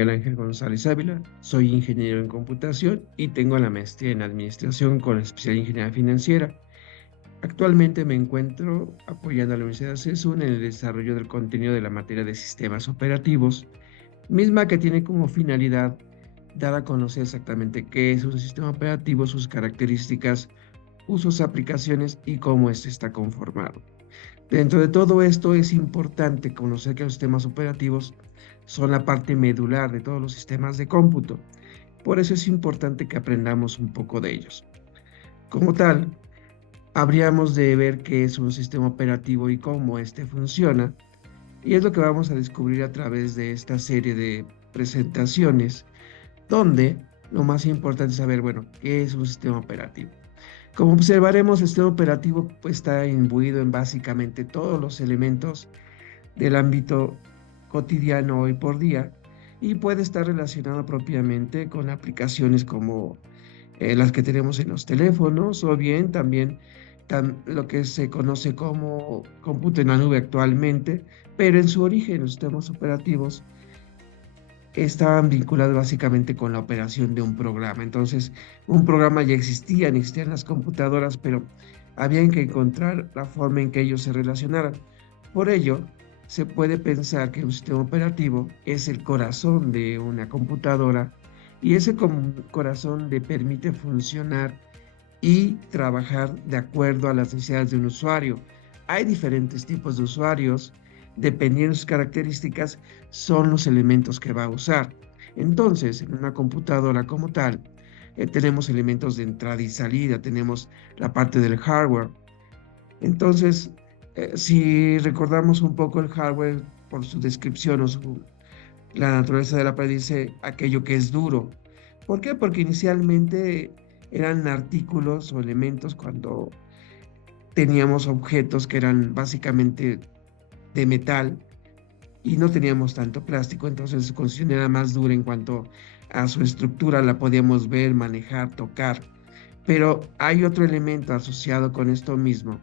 Miguel Ángel González Ávila, soy ingeniero en computación y tengo la maestría en administración con especial en ingeniería financiera. Actualmente me encuentro apoyando a la Universidad de CESUN en el desarrollo del contenido de la materia de sistemas operativos, misma que tiene como finalidad dar a conocer exactamente qué es un sistema operativo, sus características, usos, aplicaciones y cómo éste está conformado. Dentro de todo esto es importante conocer que los sistemas operativos son la parte medular de todos los sistemas de cómputo. Por eso es importante que aprendamos un poco de ellos. Como tal, habríamos de ver qué es un sistema operativo y cómo éste funciona. Y es lo que vamos a descubrir a través de esta serie de presentaciones, donde lo más importante es saber, bueno, qué es un sistema operativo. Como observaremos, el sistema operativo pues, está imbuido en básicamente todos los elementos del ámbito cotidiano hoy por día y puede estar relacionado propiamente con aplicaciones como las que tenemos en los teléfonos o bien también lo que se conoce como cómputo en la nube actualmente, pero en su origen los sistemas operativos estaban vinculados básicamente con la operación de un programa. Entonces, un programa ya existían las computadoras, pero habían que encontrar la forma en que ellos se relacionaran. Por ello, se puede pensar que un sistema operativo es el corazón de una computadora y ese corazón le permite funcionar y trabajar de acuerdo a las necesidades de un usuario. Hay diferentes tipos de usuarios, dependiendo de sus características, son los elementos que va a usar. Entonces, en una computadora como tal, tenemos elementos de entrada y salida, tenemos la parte del hardware. Entonces, si recordamos un poco el hardware por su descripción o la naturaleza de la pared, dice aquello que es duro. ¿Por qué? Porque inicialmente eran artículos o elementos cuando teníamos objetos que eran básicamente de metal y no teníamos tanto plástico, entonces su construcción era más dura en cuanto a su estructura, la podíamos ver, manejar, tocar. Pero hay otro elemento asociado con esto mismo,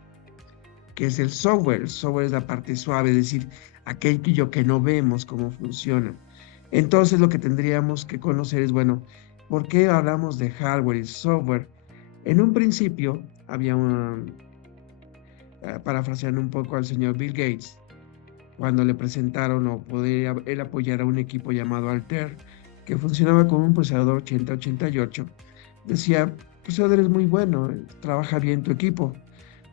que es el software. El software es la parte suave, es decir, aquello que no vemos cómo funciona. Entonces lo que tendríamos que conocer es, bueno, ¿por qué hablamos de hardware y software? En un principio había parafraseando un poco al señor Bill Gates, cuando le presentaron o podía él apoyar a un equipo llamado Altair, que funcionaba con un procesador 8088, decía, el procesador es muy bueno, trabaja bien tu equipo,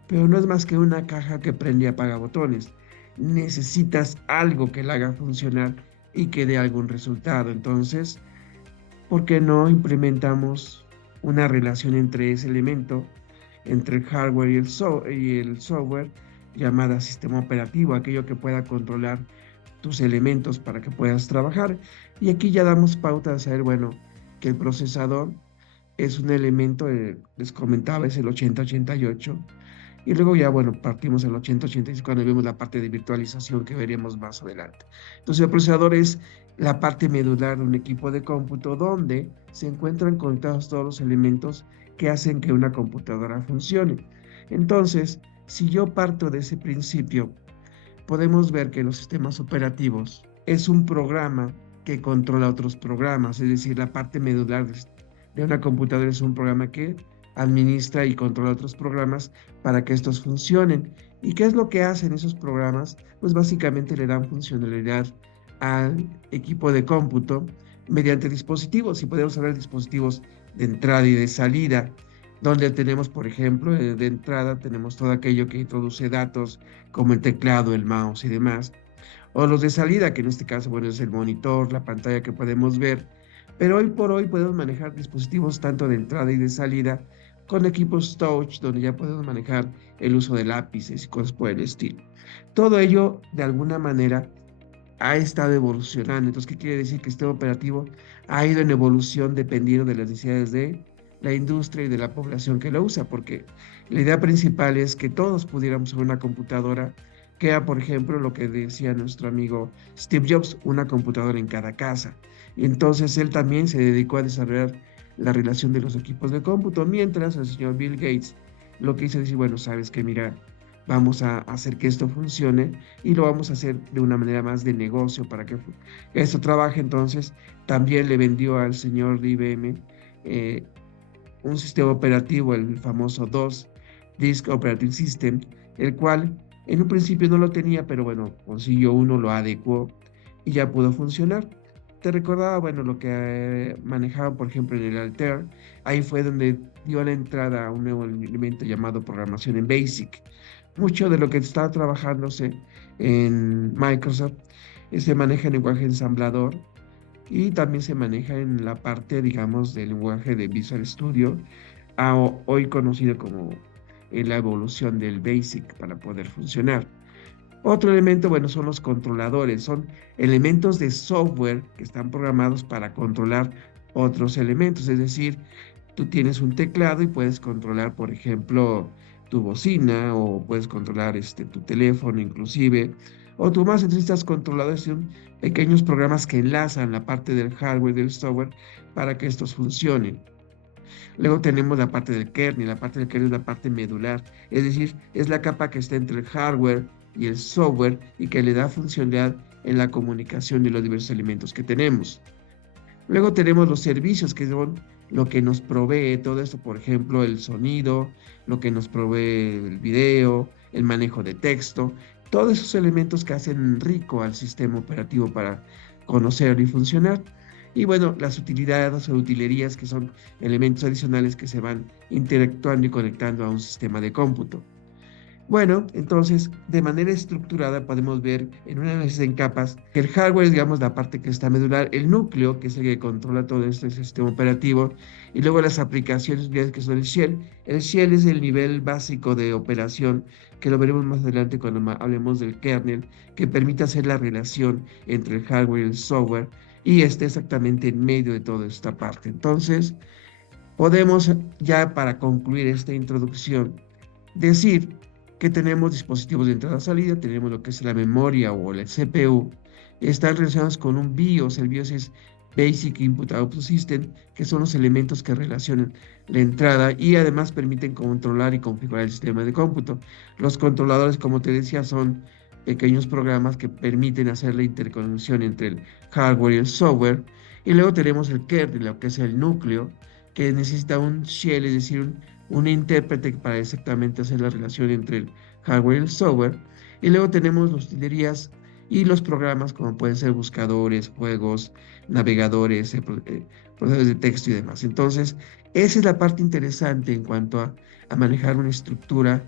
pero no es más que una caja que prende y apaga botones. Necesitas algo que la haga funcionar y que dé algún resultado. Entonces, ¿por qué no implementamos una relación entre ese elemento, entre el hardware y el software, llamada sistema operativo, aquello que pueda controlar tus elementos para que puedas trabajar? Y aquí ya damos pauta a saber, bueno, que el procesador es un elemento, les comentaba, es el 8088. Y luego ya, bueno, partimos al 8086 cuando vemos la parte de virtualización que veremos más adelante. Entonces, el procesador es la parte medular de un equipo de cómputo donde se encuentran conectados todos los elementos que hacen que una computadora funcione. Entonces, si yo parto de ese principio, podemos ver que los sistemas operativos es un programa que controla otros programas, es decir, la parte medular de una computadora es un programa que administra y controla otros programas para que estos funcionen. ¿Y qué es lo que hacen esos programas? Pues básicamente le dan funcionalidad al equipo de cómputo mediante dispositivos. Y podemos hablar de dispositivos de entrada y de salida, donde tenemos, por ejemplo, de entrada tenemos todo aquello que introduce datos como el teclado, el mouse y demás, o los de salida, que en este caso, bueno, es el monitor, la pantalla que podemos ver, pero hoy por hoy podemos manejar dispositivos tanto de entrada y de salida con equipos touch, donde ya podemos manejar el uso de lápices y cosas por el estilo. Todo ello, de alguna manera, ha estado evolucionando. Entonces, ¿qué quiere decir? Que este operativo ha ido en evolución dependiendo de las necesidades de la industria y de la población que lo usa, porque la idea principal es que todos pudiéramos usar una computadora, que era, por ejemplo, lo que decía nuestro amigo Steve Jobs, una computadora en cada casa. Y entonces él también se dedicó a desarrollar la relación de los equipos de cómputo, mientras el señor Bill Gates lo que hizo es decir, bueno, sabes que mira, vamos a hacer que esto funcione y lo vamos a hacer de una manera más de negocio para que esto trabaje. Entonces, también le vendió al señor de IBM eh, un sistema operativo, el famoso DOS, Disk Operating System, el cual en un principio no lo tenía, pero bueno, consiguió uno, lo adecuó y ya pudo funcionar. Te recordaba, bueno, lo que manejaba, por ejemplo, en el Altair. Ahí fue donde dio la entrada a un nuevo elemento llamado programación en BASIC. Mucho de lo que está trabajándose en Microsoft se maneja en lenguaje ensamblador y también se maneja en la parte, digamos, del lenguaje de Visual Studio, hoy conocido como la evolución del BASIC para poder funcionar. Otro elemento, bueno, son los controladores. Son elementos de software que están programados para controlar otros elementos. Es decir, tú tienes un teclado y puedes controlar, por ejemplo, tu bocina o puedes controlar tu teléfono inclusive. O tú más necesitas controladores, son pequeños programas que enlazan la parte del hardware y del software para que estos funcionen. Luego tenemos la parte del kernel. La parte del kernel es la parte medular, es decir, es la capa que está entre el hardware y el software y que le da funcionalidad en la comunicación de los diversos elementos que tenemos. Luego tenemos los servicios, que son lo que nos provee todo esto, por ejemplo, el sonido, lo que nos provee el video, el manejo de texto, todos esos elementos que hacen rico al sistema operativo para conocer y funcionar. Y bueno, las utilidades o utilerías, que son elementos adicionales que se van interactuando y conectando a un sistema de cómputo. Bueno, entonces, de manera estructurada podemos ver en un análisis en capas que el hardware es, digamos, la parte que está medular, el núcleo, que es el que controla todo este sistema operativo, y luego las aplicaciones que son el shell. El shell es el nivel básico de operación, que lo veremos más adelante cuando hablemos del kernel, que permite hacer la relación entre el hardware y el software, y esté exactamente en medio de toda esta parte. Entonces, podemos ya para concluir esta introducción decir que tenemos dispositivos de entrada-salida, tenemos lo que es la memoria o la CPU, están relacionados con un BIOS. El BIOS es Basic Input Output System, que son los elementos que relacionan la entrada y además permiten controlar y configurar el sistema de cómputo. Los controladores, como te decía, son pequeños programas que permiten hacer la interconexión entre el hardware y el software. Y luego tenemos el kernel, lo que es el núcleo, que necesita un shell, es decir, un intérprete para exactamente hacer la relación entre el hardware y el software. Y luego tenemos las utilerías y los programas como pueden ser buscadores, juegos, navegadores, procesadores de texto y demás. Entonces, esa es la parte interesante en cuanto a manejar una estructura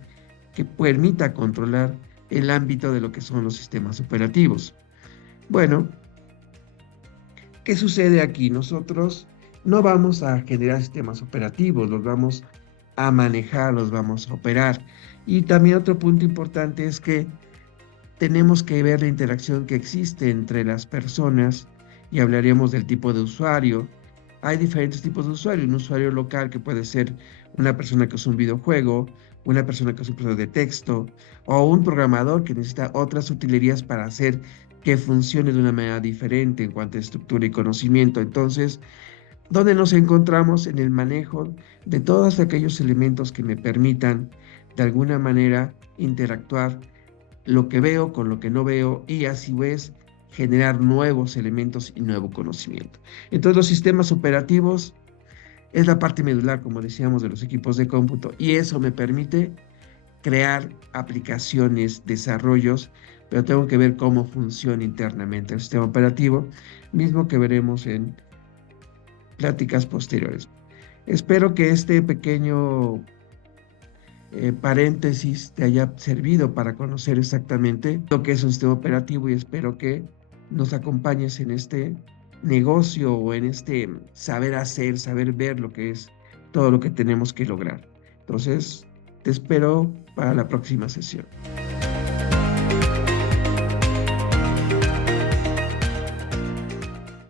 que permita controlar el ámbito de lo que son los sistemas operativos. Bueno, ¿qué sucede aquí? Nosotros no vamos a generar sistemas operativos, los vamos a manejar, los vamos a operar. Y también otro punto importante es que tenemos que ver la interacción que existe entre las personas y hablaríamos del tipo de usuario. Hay diferentes tipos de usuario. Un usuario local que puede ser una persona que usa un videojuego, una persona que usa un procesador de texto o un programador que necesita otras utilerías para hacer que funcione de una manera diferente en cuanto a estructura y conocimiento. Entonces, ¿dónde nos encontramos? En el manejo de todos aquellos elementos que me permitan de alguna manera interactuar lo que veo con lo que no veo y así pues generar nuevos elementos y nuevo conocimiento. Entonces los sistemas operativos es la parte medular, como decíamos, de los equipos de cómputo y eso me permite crear aplicaciones, desarrollos, pero tengo que ver cómo funciona internamente el sistema operativo, mismo que veremos en pláticas posteriores. Espero que este pequeño paréntesis te haya servido para conocer exactamente lo que es un sistema operativo y espero que nos acompañes en este negocio o en este saber hacer, saber ver lo que es todo lo que tenemos que lograr. Entonces, te espero para la próxima sesión.